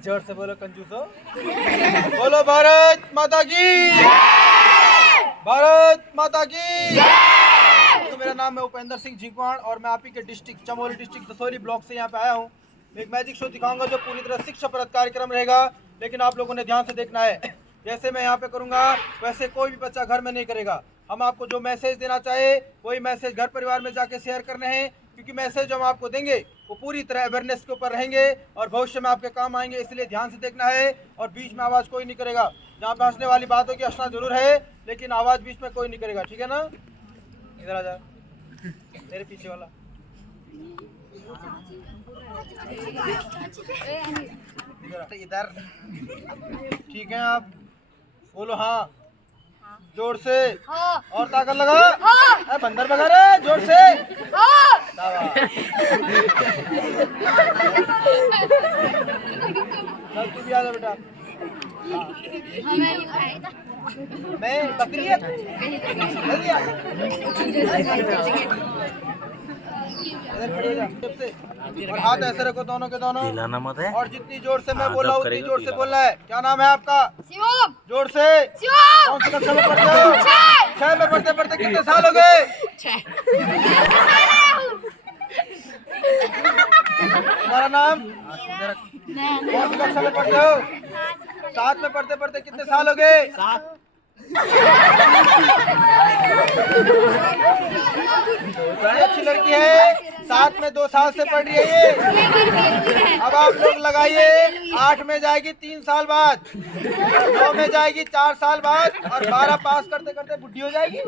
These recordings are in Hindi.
जोर से बोलो कंजूसो। बोलो भारत माता की, भारत माता की। तो मेरा नाम है उपेंद्र सिंह झिंकवाण और मैं आप ही के district Chamoli district Dasoli block से यहाँ पे आया हूँ। एक मैजिक शो दिखाऊंगा जो पूरी तरह शिक्षाप्रद कार्यक्रम रहेगा, लेकिन आप लोगों ने ध्यान से देखना है। जैसे मैं यहाँ पे करूँगा वैसे कोई भी बच्चा घर में नहीं करेगा। हम आपको जो मैसेज देना चाहे वही मैसेज घर परिवार में जाके शेयर करने हैं, क्योंकि मैसेज जो हम आपको देंगे वो पूरी तरह अवेयरनेस के ऊपर रहेंगे और भविष्य में आपके काम आएंगे, इसलिए ध्यान से देखना है। और बीच में आवाज़ कोई नहीं करेगा। जहाँ पे हंसने वाली बात होगी हंसना जरूर है, लेकिन आवाज़ बीच में कोई नहीं करेगा, ठीक है ना। इधर आ जा, मेरे पीछे वाला। इधर ठीक है। आप बोलो हाँ जोर से और ताकत लगा। अरे बंदर भगा रे जोर से। चल तू भी आ जा बेटा। मैं बकरी है। जल्दी आ। इधर खड़े हो जा और हाथ ऐसे रखो दोनों के दोनों। मत है। और जितनी जोर से मैं बोला उतनी जोर से बोलना है। क्या नाम है आपका? शिवम। जोर से। शिवम। कौन सी कक्षा में पढ़ते हो? 6 में पढ़ते पढ़ते कितने साल हो गए? 6। तुम्हारा नाम? कौन सी कक्षा में पढ़ते हो? 7 में पढ़ते पढ़ते कितने साल हो गए? 7। बड़ी अच्छी लड़की है, 7 में 2 साल से पढ़ रही है ये। अब आप लोग लगाइए, 8 में जाएगी 3 साल बाद, 9 में जाएगी 4 साल बाद और 12 पास करते करते बुढ़ी हो जाएगी।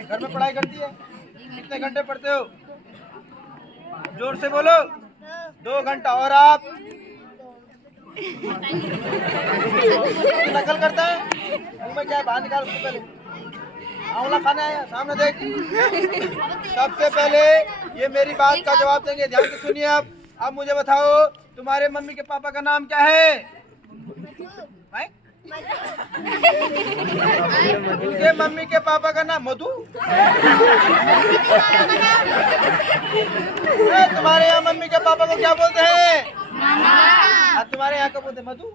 घर में पढ़ाई करती है? कितने घंटे पढ़ते हो? जोर से बोलो। 2 घंटा। और आप? नकल करता है? मुंह में क्या बाहर निकाल उसको पहले। आंवला खाना है सामने देख। सबसे पहले ये मेरी बात का जवाब देंगे, ध्यान से सुनिए। अब मुझे बताओ तुम्हारे मम्मी के पापा का नाम क्या है? उनके मम्मी के पापा का नाम मधु। तुम्हारे यहाँ मम्मी के पापा को क्या बोलते हैं? तुम्हारे यहाँ को बोलते मधु।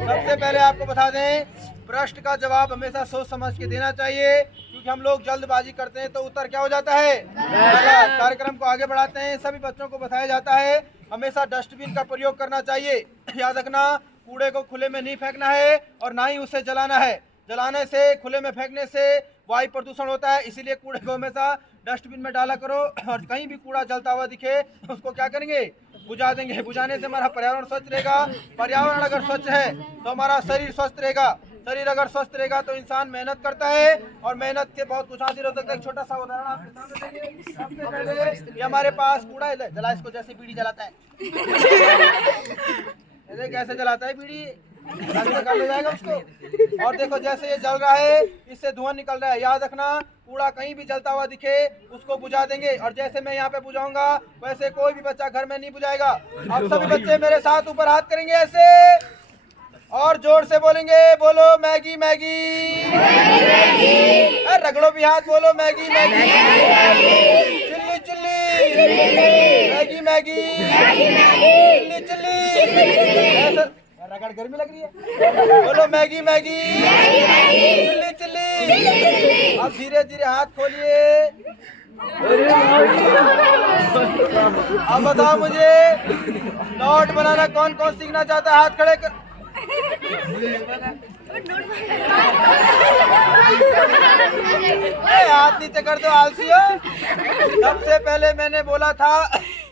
सबसे पहले आपको बता दें, प्रश्न का जवाब हमेशा सोच समझ के देना चाहिए, क्योंकि हम लोग जल्दबाजी करते हैं तो उत्तर क्या हो जाता है? गलत। कार्यक्रम को आगे बढ़ाते हैं। सभी बच्चों को बताया जाता है हमेशा डस्टबिन का प्रयोग करना चाहिए। याद रखना, कूड़े को खुले में नहीं फेंकना है और ना ही उसे जलाना है। जलाने से, खुले में फेंकने से वायु प्रदूषण होता है, इसीलिए कूड़े को हमेशा डस्टबिन में डाला करो। और कहीं भी कूड़ा जलता हुआ दिखे उसको क्या करेंगे? बुझा देंगे। बुझाने से हमारा पर्यावरण स्वच्छ रहेगा। पर्यावरण अगर स्वच्छ है तो हमारा शरीर स्वस्थ रहेगा। शरीर अगर स्वस्थ रहेगा तो इंसान मेहनत करता है और मेहनत के बहुत कुछ हासिल हो सकता है। एक छोटा सा उदाहरण आपके सामने देंगे। सबसे पहले ये हमारे पास कूड़ा है, जला इसको जैसे बीड़ी जलाता है। कैसे जलाता है बीड़ी? निकाल ले जाएगा उसको। और देखो जैसे ये जल रहा है इससे धुआं निकल रहा है। याद रखना, कूड़ा कहीं भी जलता हुआ दिखे उसको बुझा देंगे। और जैसे मैं यहाँ पे बुझाऊंगा वैसे कोई भी बच्चा घर में नहीं बुझाएगा। आप सभी बच्चे मेरे साथ ऊपर हाथ करेंगे ऐसे और जोर से बोलेंगे। बोलो मैगी मैगी। रगड़ो भी हाथ, बोलो Maggi Maggi. Chilli chilli. Maggi Maggi. Chilli chilli. रगड़ गर्मी लग रही है। बोलो मैगी मैगी। Chilli chilli. अब धीरे धीरे हाथ खोलिए। अब बताओ मुझे, नोट बनाना कौन कौन सीखना चाहता है? हाथ खड़े कर। हाथ नीचे कर दो आलसियों। सबसे पहले मैंने बोला था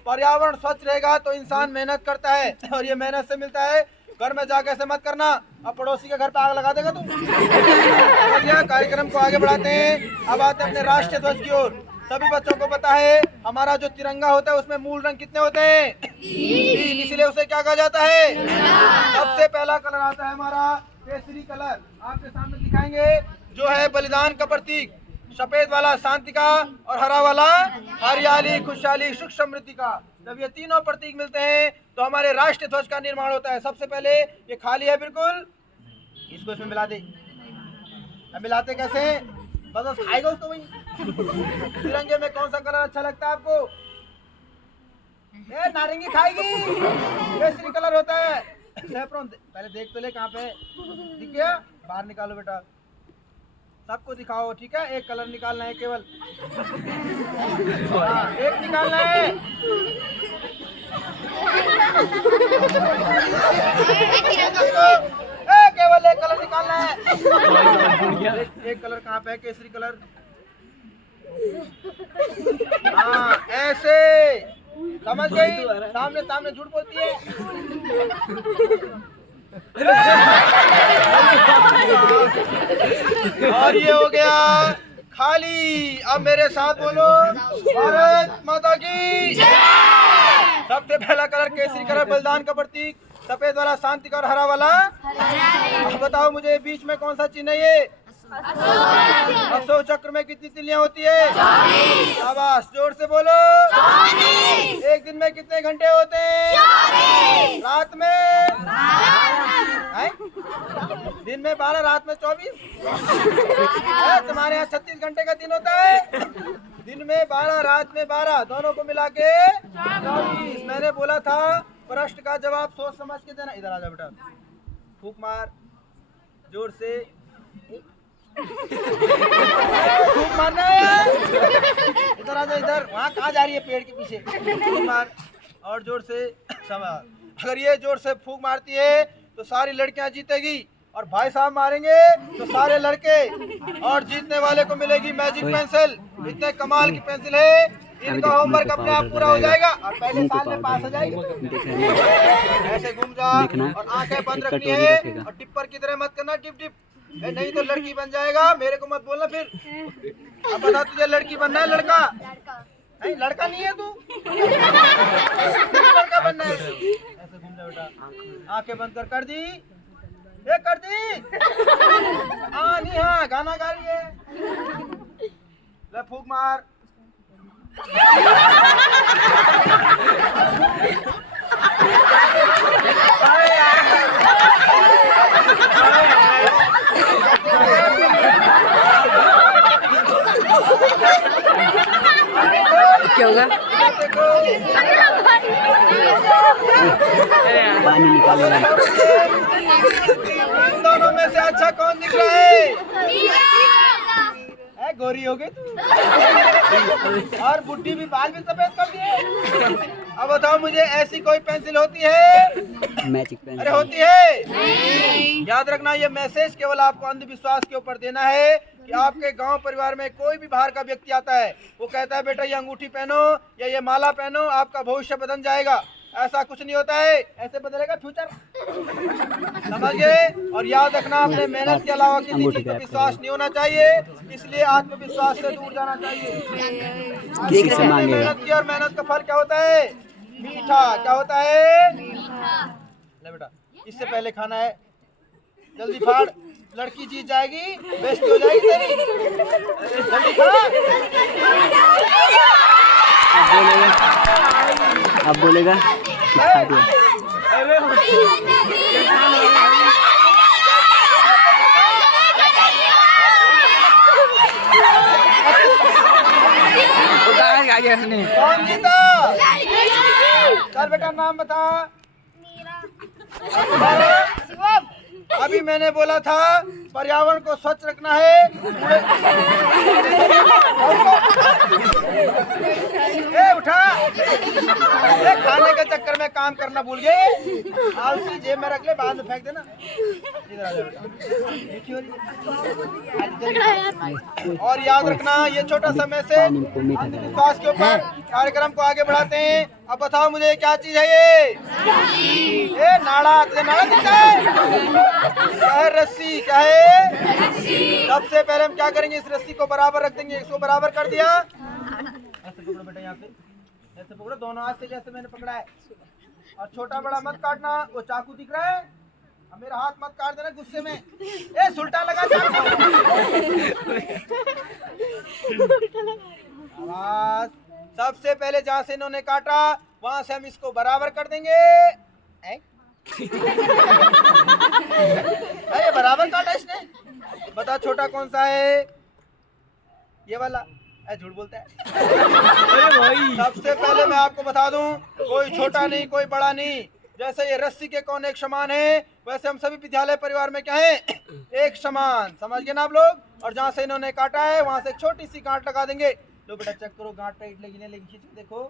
पर्यावरण स्वच्छ रहेगा तो इंसान मेहनत करता है और ये मेहनत से मिलता है। घर में जाके ऐसे मत करना, अब पड़ोसी के घर पे आग लगा देगा तू। कार्यक्रम को आगे बढ़ाते हैं। अब आते हैं अपने राष्ट्रीय ध्वज की ओर। सभी बच्चों को पता है हमारा जो तिरंगा होता है उसमें मूल रंग कितने होते हैं? 3, इसलिए उसे क्या कहा जाता है? सबसे पहला कलर आता है हमारा केसरी कलर। आपके सामने दिखाएंगे, जो है बलिदान का प्रतीक। सफेद वाला शांति का और हरा वाला हरियाली, खुशहाली, सुख समृद्धि का। जब ये तीनों प्रतीक मिलते हैं तो हमारे राष्ट्रीय ध्वज का निर्माण होता है। सबसे पहले ये खाली है बिल्कुल, इसको इसमें मिला दे। अब मिलाते कैसे? बस खाएगा उसको वही। तिरंगे में कौन सा कलर अच्छा लगता है आपको? ए नारंगी खाएगी, केसरी कलर होता है। सैफरन पहले देख तो ले, कहाँ पे दिख गया? बाहर निकालो बेटा, सबको दिखाओ, ठीक है? एक कलर निकालना है केवल, हाँ एक निकालना है। केवल एक कलर निकालना है। एक कलर कहाँ पे है? केसरी कलर, हाँ ऐसे, समझ गई? सामने सामने झूठ बोलती है। और ये हो गया खाली। अब मेरे साथ बोलो, भारत माता की। सबसे पहला कलर केसरी कलर, बलिदान का प्रतीक। सफेद वाला शांति का और हरा वाला, अब बताओ मुझे बीच में कौन सा चिन्ह है? ये अशोक चक्र में कितनी तिलियां होती है? शाबाश, जोर से बोलो। एक दिन में कितने घंटे होते हैं? रात में दिन में 12, रात में 24। तुम्हारे यहाँ 36 घंटे का दिन होता है। दिन में 12, रात में 12, दोनों को मिला के 24। मैंने बोला था प्रश्न का जवाब सोच समझ के देना। इधर आ जा बेटा, फूंक मार जोर से, फूंक मारना है। इधर आ जा, इधर। वहाँ कहाँ जा रही है? पेड़ के पीछे। फूंक मार और जोर से। शाबाश। अगर ये जोर से फूंक मारती है तो सारी लड़कियां जीतेगी, और भाई साहब मारेंगे तो सारे लड़के, और जीतने वाले को मिलेगी मैजिक पेंसिल। इतने कमाल की पेंसिल है, इनका होमवर्क अपने आप पूरा हो जाएगा और पहले साल में पास हो जाएगी। ऐसे घूम जा और आंखें बंद रखनी है, और टिप्पर की तरह मत करना, टिप टिप, नहीं तो लड़की बन जाएगा। मेरे को मत बोलना फिर। अब बता, तुझे लड़की बनना है लड़का? नहीं, लड़का नहीं है तू, लड़का बनना है। ऐसे घूम जा बेटा, आंखें बंद कर दी, ये कर दी। हाँ नहीं, हाँ गाना गा रही है। ले फूंक मार। क्या होगा? पानी निकालेगा। इन दोनों में से अच्छा कौन दिख रहा है? गोरी हो गई तू, और बुढ़ी भी, बाल भी सफेद कर दिए। अब बताओ मुझे, ऐसी कोई पेंसिल होती है? Magic pencil. अरे होती है। नहीं। याद रखना, ये मैसेज केवल आपको अंधविश्वास के ऊपर देना है कि आपके गांव परिवार में कोई भी बाहर का व्यक्ति आता है, वो कहता है बेटा ये अंगूठी पहनो या ये माला पहनो, आपका भविष्य बदल जाएगा। ऐसा कुछ नहीं होता है, ऐसे बदलेगा फ्यूचर, समझ गए? और याद रखना, अपने मेहनत के अलावा किसी चीज पर विश्वास नहीं होना चाहिए, इसलिए आत्मविश्वास से दूर जाना चाहिए। मेहनत की, और मेहनत का फल क्या होता है? मीठा। क्या होता है? ले बेटा, इससे पहले खाना है, जल्दी फाड़, लड़की जीत जाएगी, बेइज्जती हो जाएगी तेरी, जल्दी खा। अब बोलेगा खा दिया। कौन जीता? चल बेटा नाम बता। अभी मैंने बोला था पर्यावरण को स्वच्छ रखना है। ए उठा, ए खाने के चक्कर में काम करना भूल गए। आलसी, जेब में रख ले, बाद में फेंक देना। इधर आ जाओ। और याद रखना, ये छोटा सा मैसेज अंधविश्वास के ऊपर कार्यक्रम को आगे बढ़ाते हैं। अब बताओ मुझे क्या चीज है ये नाड़ा, तुझे नाड़ा दिखता है? क्या है? रस्सी। क्या है? सबसे पहले हम क्या करेंगे, इस रस्सी को बराबर रख देंगे। इसको बराबर कर दिया, ऐसे पकड़ो बेटा, यहाँ से ऐसे पकड़ो, दोनों हाथ से जैसे मैंने पकड़ा है। और छोटा बड़ा मत काटना। वो चाकू दिख रहा है, अब मेरा हाथ मत काट देना गुस्से में। ए सुल्टा लगा चाकू। आवाज। सबसे पहले जहाँ से इन्होंने काटा वहां से हम इसको बराबर कर देंगे। अरे बराबर काटा इसने। बता छोटा कौन सा है? ये वाला। झूठ बोलता है। सबसे पहले मैं आपको बता दूं, कोई छोटा नहीं कोई बड़ा नहीं। जैसे ये रस्सी के कौन एक समान है, वैसे हम सभी विद्यालय परिवार में क्या है, एक समान। समझ गए ना आप लोग। और जहाँ से इन्होंने काटा है वहां से एक छोटी सी गांठ लगा देंगे। लो बेटा चेक करो, गांठ टाइट लगी नहीं लगी, खींच के देखो।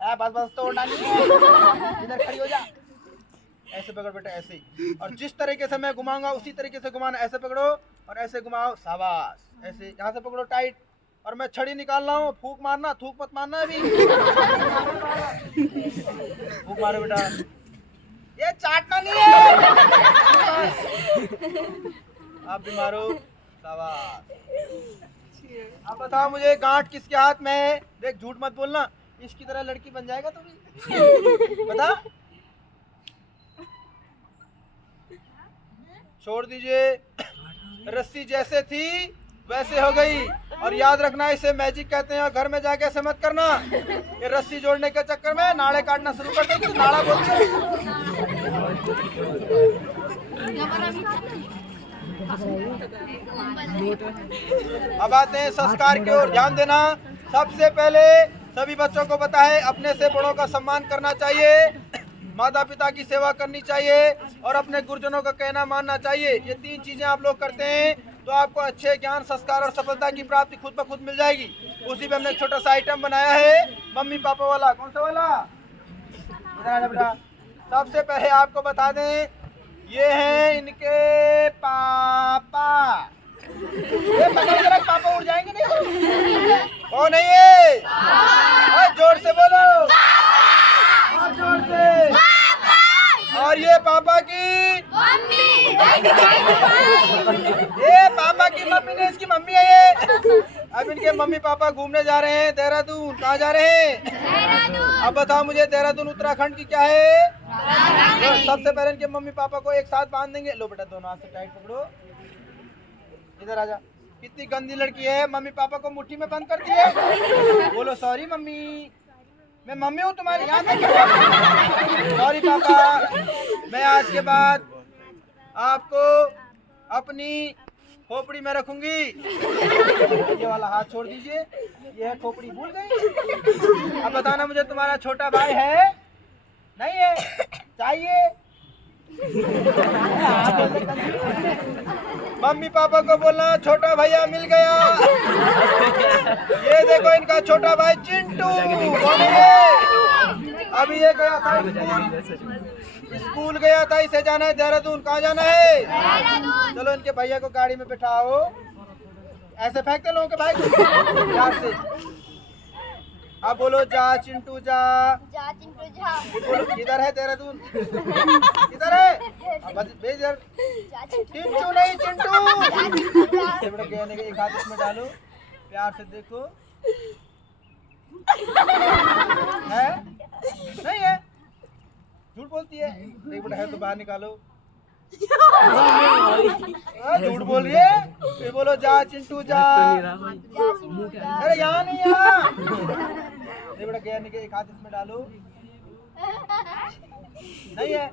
बस बस तोड़ डाली, इधर खड़ी हो जा। ऐसे पकड़ बेटा, ऐसे ही। और जिस तरीके से मैं घुमाऊंगा उसी तरीके से घुमाना। ऐसे पकड़ो और ऐसे घुमाओ, शाबाश। ऐसे यहाँ से पकड़ो टाइट। और मैं छड़ी निकाल रहा हूँ, फूक मारना, थूक मत मारना अभी। फूक मारो बेटा, ये चाटना नहीं है। आप भी मारो, शाबाश। अब बताओ मुझे, गांठ किसके हाथ में है? देख, झूठ मत बोलना, इसकी तरह लड़की बन जाएगा तू भी। बता, छोड़ दीजिए। रस्सी जैसे थी वैसे हो गई। और याद रखना, इसे मैजिक कहते हैं। और घर में जाके ऐसे मत करना। ये रस्सी जोड़ने के चक्कर में नाड़े काटना शुरू कर देंगे, नाड़ा बोलते हैं। अब आते हैं संस्कार की ओर, ध्यान देना। सबसे पहले सभी बच्चों को पता है, अपने से बड़ों का सम्मान करना चाहिए, माता पिता की सेवा करनी चाहिए और अपने गुरुजनों का कहना मानना चाहिए। ये 3 चीजें आप लोग करते हैं तो आपको अच्छे ज्ञान, संस्कार और सफलता की प्राप्ति खुद ब खुद मिल जाएगी। उसी पे हमने एक छोटा सा आइटम बनाया है, मम्मी पापा वाला। कौन सा वाला? बेटा, सबसे पहले आपको बता दें, ये हैं इनके पापा। ये पापा उड़ जाएंगे नहीं? कौन है ये? और जोर से बोलो, और जोर से। और ये पापा की मम्मी। ये पापा की मम्मी ने इसकी मम्मी है ये। अब इनके मम्मी पापा घूमने जा रहे हैं देहरादून। कहाँ जा रहे हैं? देहरादून। अब बताओ मुझे, देहरादून उत्तराखंड की क्या है? तो सबसे पहले इनके मम्मी पापा को एक साथ बांध देंगे। लो बेटा, दोनों हाथ से टाइट पकड़ो, इधर आजा। कितनी गंदी लड़की है, मम्मी पापा को मुट्ठी में बंद करती है। बोलो सॉरी मम्मी, मैं मम्मी हूँ तुम्हारी, याद है? सॉरी पापा, मैं आज के बाद आपको अपनी खोपड़ी में रखूंगी। ये वाला हाथ छोड़ दीजिए, ये है खोपड़ी, भूल गई? अब बताना मुझे, तुम्हारा छोटा भाई है? नहीं है? चाहिए? मम्मी पापा को बोलना, छोटा भैया मिल गया। ये देखो इनका छोटा भाई चिंटू। कौन है ये? अभी ये गया था स्कूल गया था, इसे जाना है देहरादून। कहाँ जाना है? चलो इनके भैया को गाड़ी में बिठाओ। ऐसे फेंकते लोगों के भाई को प्यार से। अब बोलो, जा चिंटू जा। जा चिंटू जा। इधर है देहरादून, इधर है। इधर चिंटू नहीं, चिंटू। बड़ा गहने के एक हाथ इसमें डालो, प्यार से देखो। है? नहीं है? झूठ बोलती है। एक बेटा है तो बाहर निकालो। झूठ बोल रही है। फिर बोलो, जा चिंटू जा। अरे यहाँ नहीं, यहाँ। बेटा गहने के एक हाथ इसमें डालो। नहीं है?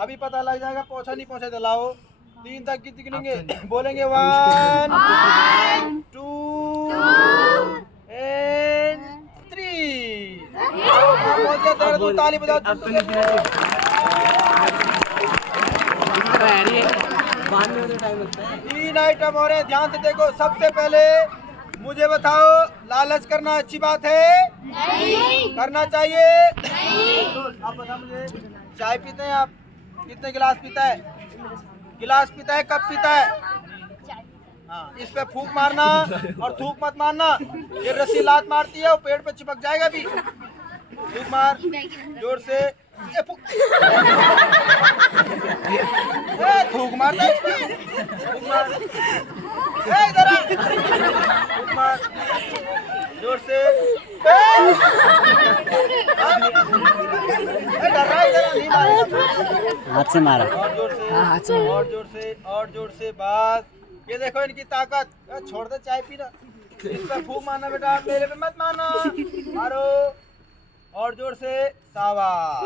अभी पता लग जाएगा, पहुंचा नहीं पहुंचा दिलाओ। 3 तक कितनी गिनेंगे? बोलेंगे 1 2 and 3। ताली बजाओ। 3 आइटम और हैं, ध्यान से देखो। सबसे पहले मुझे बताओ, लालच करना अच्छी बात है? नहीं। करना चाहिए? नहीं। आप बताओ मुझे, चाय पीते हैं आप? कितने गिलास पीता है? गिलास पीता है? कब पीता है? हाँ, इस पे फूंक मारना और थूक मत मारना। ये रस्सी लात मारती है, वो पेड़ पे चिपक जाएगा भी। फूंक मार जोर से। ये थूक मारता है, थूक मार। इधर आ, थूक मार जोर से। डर रहा है, इधर नहीं मारेगा। हाथ से मारा। और जोर से, और जोर से, और जोर से। बस, ये देखो इनकी ताकत। छोड़ दे चाय पीना, इस पर फूंक मारना बेटा, मेरे पे मत मारना। मारो और जोर से, शाबाश।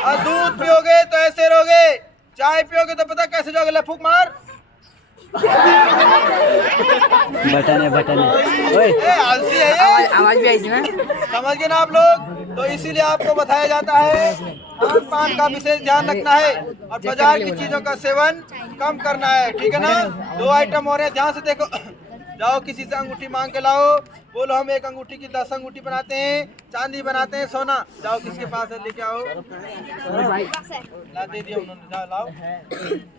और दूध पियोगे तो ऐसे रहोगे, चाय पियोगे तो पता कैसे जाओगे? ले फूंक मार। बटन है ओए ए, आलसी है ये। आवाज भी आई थी ना। समझ गए ना आप लोग। तो इसीलिए आपको बताया जाता है खान पान का विशेष ध्यान रखना है और बाजार की चीजों का सेवन कम करना है, ठीक है ना। 2 आइटम और हैं, ध्यान से देखो। जाओ किसी से अंगूठी मांग के लाओ, बोलो हम एक अंगूठी की 10 अंगूठी बनाते हैं, चांदी बनाते हैं, सोना। जाओ किसके पास है लेके आओ। ला दे दिया उन्होंने, जाओ लाओ।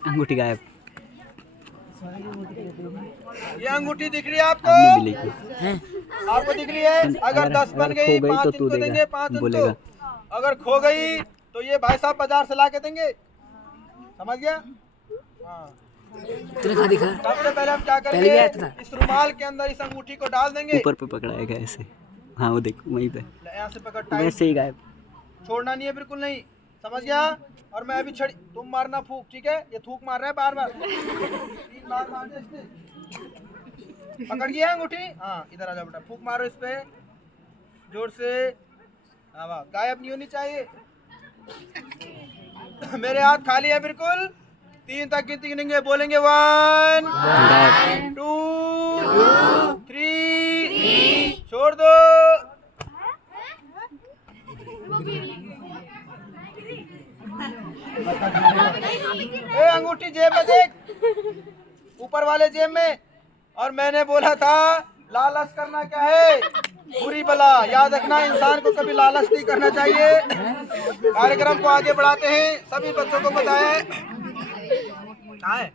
अंगूठी गायब। ये अंगूठी दिख रही है आपको? अब नहीं मिलेगी। आपको दिख रही है? अगर 10 बन गई, खो गई 5 तो तू इनको देगा, देंगे, 5 उनको। बोलेगा। अगर खो गई तो ये भाई साहब बाजार से ला के देंगे, समझ गया? हाँ। तूने कहा दिखा? सबसे पहले हम क्या पहले भी करेंगे, आया था। इस रुमाल के अंदर इस अंगूठी को डाल देंगे। ऊपर पे पकड़ाएगा ऐसे। हाँ वो देख वहीं पे यहाँ से पकड़ टाइट, वैसे ही गायब। छोड़ना नहीं है बिल्कुल नहीं, समझ गया? और मैं अभी छड़ी, तुम मारना फूक, ठीक है? ये थूक मार रहा है बार बार, 3 बार मार दे इसने। पकड़ गया अंगूठी? हाँ इधर आ जाओ बेटा, फूक मारो इस पे जोर से। हाँ वाह, गायब नहीं होनी चाहिए। मेरे हाथ खाली है बिल्कुल। 3 तक गिनेंगे, बोलेंगे 1 गायब। 2 3, छोड़ दो। ए अंगूठी जेब में देख, ऊपर वाले जेब में। और मैंने बोला था लालच करना क्या है, बुरी बला। याद रखना, इंसान को कभी लालच नहीं करना चाहिए। कार्यक्रम को आगे बढ़ाते हैं, सभी बच्चों को बताया कहाँ है?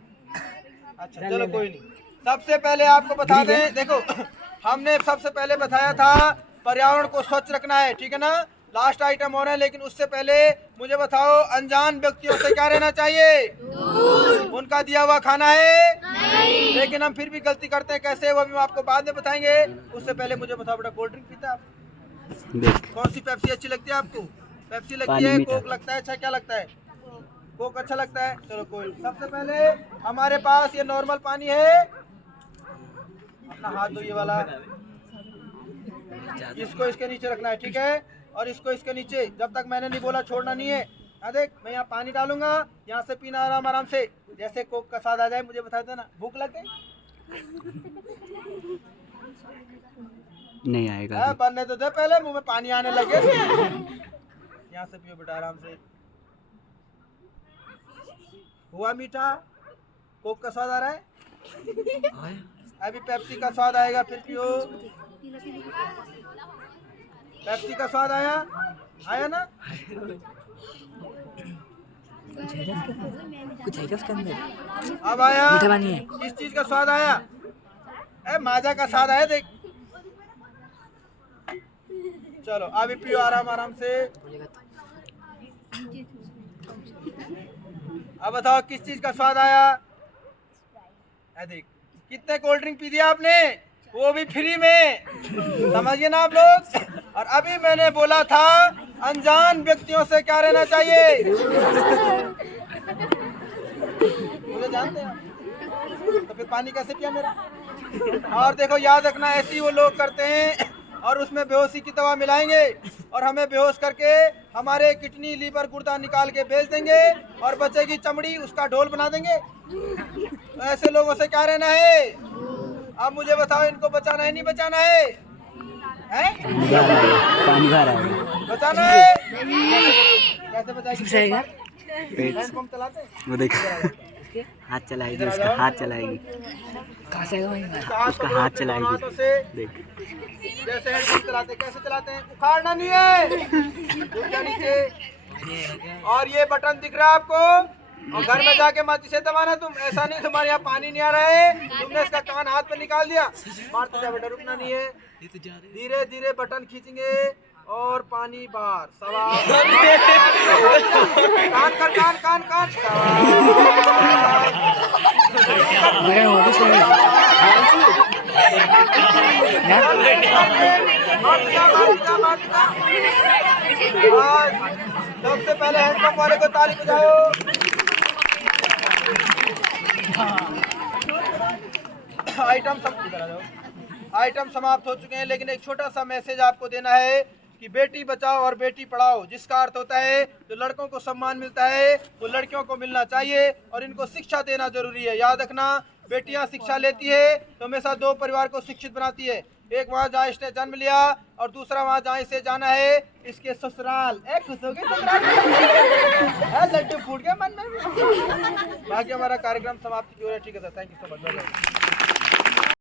अच्छा चलो कोई नहीं। सबसे पहले आपको बता दें, देखो हमने सबसे पहले बताया था पर्यावरण को स्वच्छ रखना है, ठीक है ना। लास्ट आइटम और है, लेकिन उससे पहले मुझे बताओ अनजान व्यक्तियों से क्या रहना चाहिए? उनका दिया हुआ खाना है नहीं। लेकिन हम फिर भी गलती करते हैं, कैसे वो भी हम आपको बाद में बताएंगे। उससे पहले मुझे बताओ बेटा, कोल्ड ड्रिंक पीता है आप? देख कौन सी पेप्सी अच्छी लगती है आपको? पेप्सी लगती पानी है, मीठा। कोक लगता है, अच्छा क्या लगता है? कोक अच्छा लगता है, चलो कोई। सबसे पहले हमारे पास ये नॉर्मल पानी है, अपना हाथ दो ये वाला, इसको इसके नीचे रखना है, ठीक है। और इसको इसके नीचे, जब तक मैंने नहीं बोला छोड़ना नहीं है। हाँ देख, मैं यहाँ पानी डालूंगा, यहाँ से पीना आराम आराम से। जैसे कोक का स्वाद आ जाए मुझे बता देना। भूख लग गई? नहीं आएगा हाँ, अभी। बनने तो दे पहले, मुंह में पानी आने लगे। यहाँ से पियो बेटा आराम से। हुआ मीठा? कोक का स्वाद आ रहा है? अभी पेप्सी का स्वाद आएगा, फिर पियो। पेप्सी का स्वाद आया? आया ना? कुछ है क्या उसके अंदर? अब आया? मीठा पानी है। किस चीज का स्वाद आया? माजा का स्वाद आया, देख। चलो अभी पियो आराम आराम से। अब बताओ किस चीज का स्वाद आया? देख, कितने कोल्ड ड्रिंक पी दिया आपने, वो भी फ्री में, समझिए ना आप लोग। और अभी मैंने बोला था अनजान व्यक्तियों से क्या रहना चाहिए, मुझे जानते हैं तो फिर पानी कैसे पिया मेरा? और देखो याद रखना, ऐसे ही वो लोग करते हैं और उसमें बेहोशी की दवा मिलाएंगे और हमें बेहोश करके हमारे किडनी लीवर गुर्दा निकाल के बेच देंगे और बचेगी चमड़ी, उसका ढोल बना देंगे। तो ऐसे लोगों से क्या रहना है? अब मुझे बताओ, इनको बचाना है नहीं बचाना है? हैं? पानी भर आएगा। बचाना है? कैसे बचाएगी? पेट हैंड पंप चलाते हैं? वो देख हाथ चलाएगी, उसका हाथ चलाएगी, कहाँ से आएगा वहीं? उसका हाथ चलाएगी। हाथों से देख जैसे हैंड पंप चलाते हैं, कैसे चलाते हैं? उखाड़ना नहीं है, ऊंचा नीचे। और ये बटन दिख रहा है आपको, और घर में जाके माचिस से दबाना तुम। ऐसा नहीं तुम्हारे यहाँ पानी नहीं आ रहा है, तुमने इसका कान हाथ में निकाल दिया, मारते जा बेटा, रुकना नहीं है। धीरे धीरे बटन खींचेंगे और पानी बाहर। सवाल कान कर, कान कान कान। मगर वो कुछ नहीं। सबसे पहले हैंड पंप वाले को ताली बजाओ। आइटम समाप्त हो चुके हैं, लेकिन एक छोटा सा मैसेज आपको देना है कि बेटी बचाओ और बेटी पढ़ाओ, जिसका अर्थ होता है जो लड़कों को सम्मान मिलता है वो लड़कियों को मिलना चाहिए और इनको शिक्षा देना जरूरी है। याद रखना, बेटियां शिक्षा लेती है तो हमेशा दो परिवार को शिक्षित बनाती है। एक वहाँ जहाँ इसने जन्म लिया और दूसरा वहाँ जहाँ इसे जाना है इसके ससुराल। खुश हो गए ससुराल? लड्डू फूट गया मन में। बाकी हमारा कार्यक्रम समाप्त की हो रहा है। ठीक है sir, thank you so much.